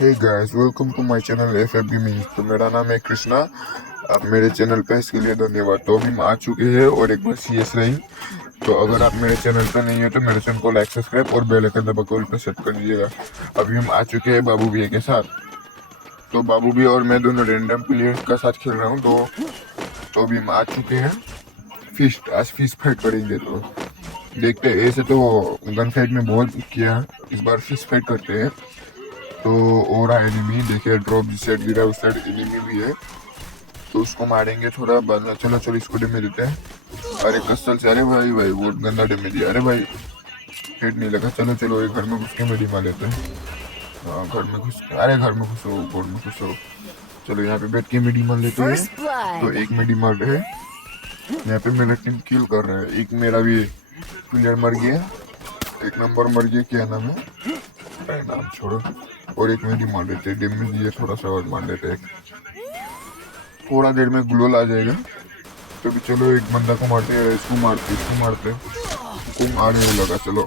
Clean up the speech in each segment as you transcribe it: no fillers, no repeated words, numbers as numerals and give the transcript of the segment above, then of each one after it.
Hey guys, welcome to my channel F gaming. तो मेरा नाम है कृष्णा। आप मेरे चैनल पे इसके लिए धन्यवाद। तो अभी हम आ चुके हैं और एक बार CS रही। तो अगर आप मेरे चैनल पे नहीं है तो मेरे चैनल को लाइक, सब्सक्राइब और बेल आइकन दबा के ऑल पे सेट कर दीजिएगा। अभी हम आ चुके हैं बाबू भैया के साथ। तो बाबू भैया और मैं दोनों रैंडम प्लेयर्स का साथ खेल रहा हूँ। तो अभी हम आ चुके हैं फिस्ट। आज फिस्ट फाइट करेंगे। तो देखते हैं। ऐसे तो गन फाइट में बहुत किया है, इस बार फिस्ट फाइट करते हैं। तो और एनिमी देखिए, ड्रॉप जिस साइड गिरा उस साइड एनिमी भी है, तो उसको मारेंगे थोड़ा बाद में। चलो चलो इसको डैमेज देते हैं। अरे कसल से, अरे भाई भाई बहुत गंदा डैमेज दिया। अरे भाई हेड नहीं लगा। चलो चलो ये घर में घुस के मेडी मार लेते हैं। हाँ घर में घुस, अरे घर में घुसो, घर में घुसो। चलो यहाँ पे बैठ के मेडी मार लेते हैं। तो एक मेडी मार रहे हैं यहाँ पे। मेरा टीम किल कर रहा है। एक मेरा भी प्लेयर मर गया, एक नंबर मर गया। क्या नाम है, अरे नाम छोड़ो। और एक मेडी मार लेते हैं, डैमेज दिए थोड़ा सा और मार लेते हैं। थोड़ा देर में ग्लोल आ जाएगा। तो भी चलो एक बंदा को मारते हैं, इसको मारते तुम आने लगा। चलो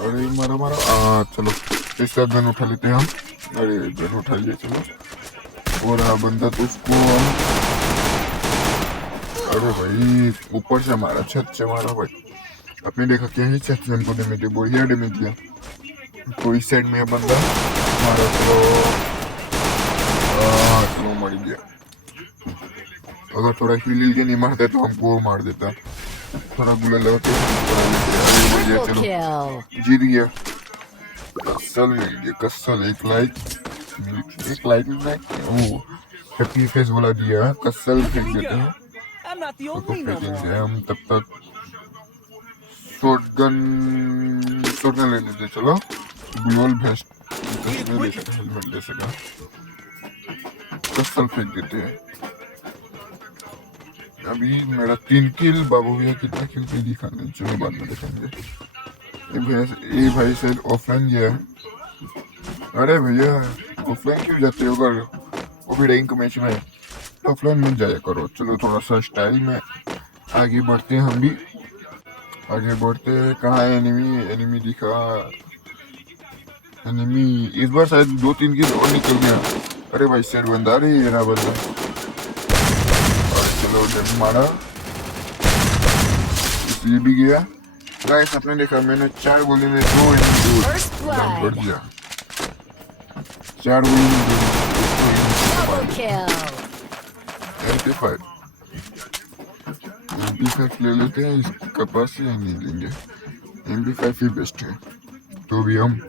अरे मारा मारा चलो इसका गन उठा लेते हैं हम। अरे गन उठा लिए। चलो और बंदा तो उसको, अरे भाई ऊपर से मारा, छत से मारा भाई। आपने देखा क्या है, छत से हमको डैमेज दिया, बढ़िया डैमेज दिया। तो इस साइड में बंदा मारा। चलो मर गया। अगर थोड़ा हिल के नहीं मारते तो हमको मार देता। थोड़ा गुला लगा के चलो जीत गया। कसल मिल गया, कसल। एक लाइक में हैप्पी फेस वाला दिया। कसल फेंक देते हैं तो फेंकेंगे हम। तब तक शॉटगन लेने दे। चलो ग्लोल वेस्ट ले सका, हेलमेट ले सका। कसल फेंक देते हैं। अभी मेरा 3 किल। बाबू भैया कितना किल पे दिखा नहीं, चलो बाद में देखेंगे। ये भाई शायद ऑफलाइन गया है। अरे भैया ऑफलाइन क्यों जाते हो? अगर वो भी रैंक मैच में, ऑफलाइन में जाया करो। चलो थोड़ा सा स्टाइल में आगे बढ़ते हैं हम भी। आगे बढ़ते हैं। कहाँ है एनिमी? एनिमी दिखा। एनिमी इस बार शायद 2-3 किल और निकल गया। अरे भाई सर बंदा, अरे ये रहा बंदा। चलो जब मारा, ये भी गया। गाइस आपने देखा, मैंने 4 गोली में 2 डाउन कर दिया। 4 गोली में 2 MP5 ले लेते हैं। इसका पास ही नहीं लेंगे, MP5 ही बेस्ट है। तो भी हम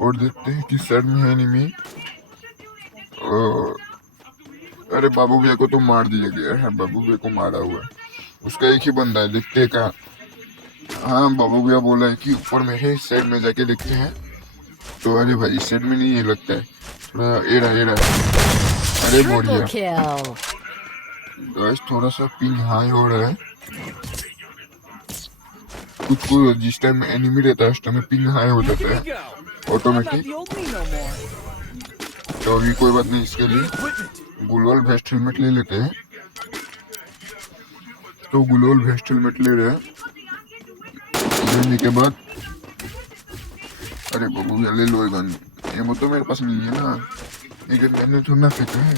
और देखते हैं कि साइड में है एनिमी। अरे बाबू भैया को तो मार दिया गया है। बाबू भैया को मारा हुआ है, उसका एक ही बंदा है। देखते का, हाँ बाबू भैया बोला है कि ऊपर में है, इस साइड में जाके देखते हैं। तो अरे भाई इस साइड में नहीं है लगता है, थोड़ा एड़ा। अरे बढ़िया गाइस, थोड़ा सा पिंग हाई हो रहा है। कुछ जिस टाइम एनिमी रहता है उस टाइम पिंग हाई हो जाता है ऑटोमेटिक। तो अभी कोई बात नहीं, इसके लिए ग्लोबल वेस्ट हेलमेट ले लेते हैं। तो ग्लोबल वेस्ट हेलमेट ले रहे हैं। लेने के बाद अरे बाबू भैया ले लो गन। ये तो मेरे पास नहीं है ना, लेकिन मैंने थोड़ा ना फेंका है।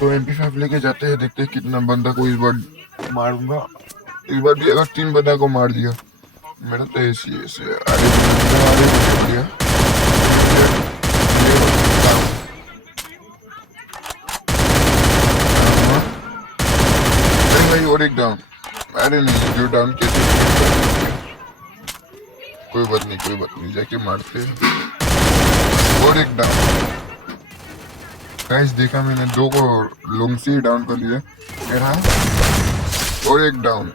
तो MP5 लेके जाते हैं, देखते हैं कितना बंदा को इस बार मारूंगा। इस बार भी अगर 3 बंदा को मार दिया मेरा तो ऐसे दिया। भाई और एक डाउन। अरे नहीं, जो डाउन कैसे? कोई बात नहीं, जाके मारते हैं। और एक डाउन। गाइस देखा मैंने, 2 को लॉन्ग से डाउन कर दिया मेरा। और एक डाउन।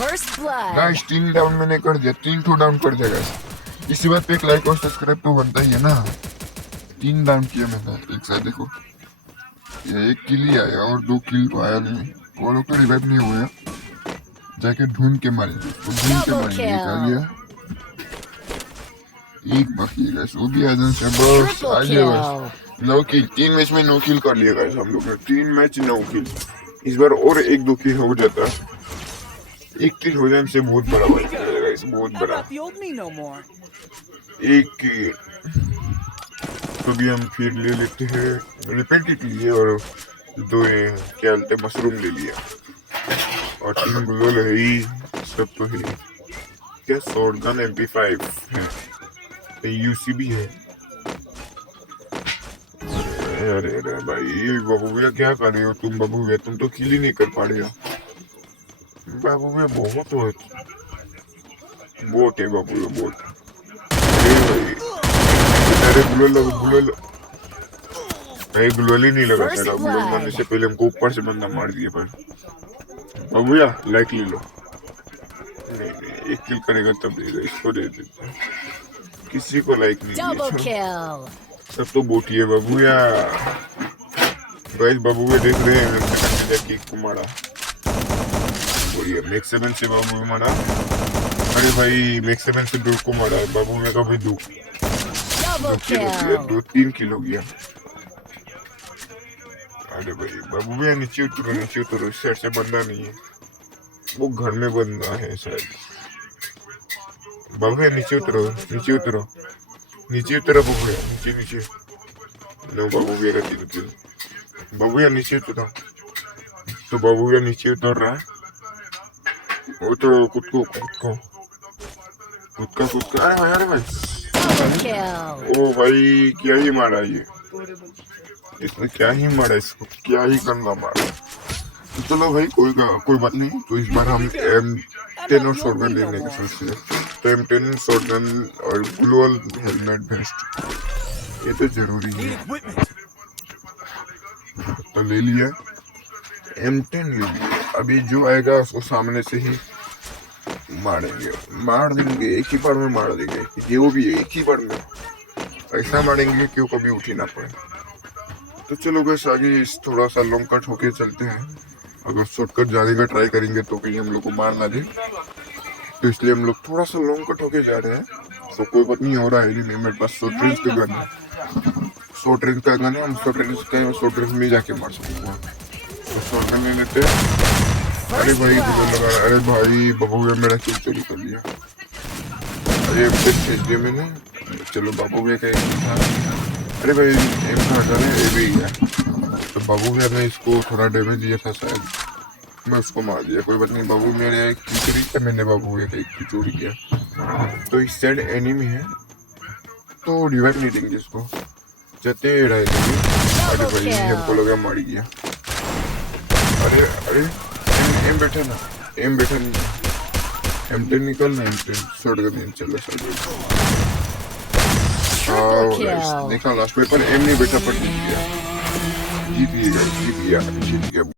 गाइस 3 डाउन मैंने कर दिया, 3 ठो डाउन कर दिया गाइस। इसी बात पे एक लाइक और सब्सक्राइब तो बनता ही है ना। 3 डाउन किया मैंने एक साथ। देखो ये 1 किल ही आया और 2 किल तो आया नहीं। वो लोग तो रिवाइव नहीं हुए, जाके ढूंढ के मारेंगे। आ गया एक बाकी है, वो भी आ जाए बस। आ गया बस। 9 किल, 3 मैच में 9 किल कर लिया गाइस हम लोग ने। 3 मैच 9 किल। इस बार और 1-2 किल हो जाता। 1 किल हो जाने से बहुत बड़ा बात है गाइस, बहुत बड़ा। 1 किल इसको भी हम फिर ले लेते हैं, रिपीट लिए और दो ये क्या बोलते हैं मशरूम ले लिया और 3 ग्लोल है ही, सब तो है। क्या शॉटगन MP5 है, यूसी भी है। अरे अरे भाई बाबू भैया क्या कर रहे हो तुम? बाबू भैया तुम तो किल ही नहीं कर पा रहे हो। बाबू भैया बहुत बोट है बाबू भैया बोट। अरे गुलोल भाई गुलोल ही नहीं लगा था, गुलोल मारने से पहले हमको ऊपर से बंदा मार दिया। पर बाबू भैया लाइक ले लो। नहीं एक किल करेगा तब देगा, इसको दे देते। किसी को लाइक नहीं दिया, सब तो बोटी है बाबू भैया। गाइस बाबू भैया देख रहे हैं किक को मारा, बढ़िया मैक्स 7 से बाबू भैया मारा। अरे भाई मैक्स 7 से 2 को मारा, बाबू भैया का भी 2 किल हो गया, 2-3 किल हो गया। अरे भाई बाबू भैया नीचे उतरो, इस साइड से बंदा नहीं है, वो घर में बंदा है शायद। बाबू भैया नीचे उतरो बाबू भैया, नीचे नो बाबू भैया का 3 किल। बाबू भैया नीचे उतरो, तो बाबू भैया नीचे उतर रहा है। उतरो खुद का। अरे भाई ओ भाई क्या ही मारा ये, इसने क्या ही मारा, इसको क्या ही गंदा मारा। तो चलो भाई कोई बात नहीं। तो इस बार हम M10 और शॉटगन लेने का सोच रहे हैं। तो M10 शॉटगन और ग्लोअल हेलमेट बेस्ट, ये तो जरूरी है। तो ले लिया M10 ले लिया। अभी जो आएगा उसको सामने से ही मार देंगे, एक ही बार में मार देंगे। ये वो भी एक ही बार में ऐसा मारेंगे कि वो कभी उठ ही ना पाए। तो चलो बस आगे थोड़ा सा लॉन्ग कट होके चलते हैं। अगर शॉर्टकट जाने का ट्राई करेंगे तो कहीं हम लोग को मार ना दे, तो इसलिए हम लोग थोड़ा सा लॉन्ग कट होके जा रहे हैं। तो कोई बात नहीं हो रहा है, मेरे पास शॉर्ट रेंज का गन है, हम शॉर्ट रेंज में जाके मार सकते हैं। तो शॉर्ट गन ले लेते हैं। अरे भाई लगा, अरे भाई बाबू भैया मेरा किल चोरी कर लिया। अरे खींच दिया मैंने, चलो बाबू भैया का था। अरे भाई एम का हटा रहे, ये भी गया। तो बाबू भैया ने इसको थोड़ा डैमेज दिया था शायद, मैं उसको मार दिया। कोई बात नहीं, बाबू मेरे खींच रही था, मैंने बाबू भैया का एक चोरी किया। तो इस साइड एनिमी है, तो रिवाइव नहीं देंगे इसको, जते रहे देंगे। अरे भाई हमको लगा मार गया। अरे एम बैठा नहीं, M10 निकलना, M10 शॉटगन चलो देखा लास्ट में, पर एम नहीं बैठा, पर जीत गया।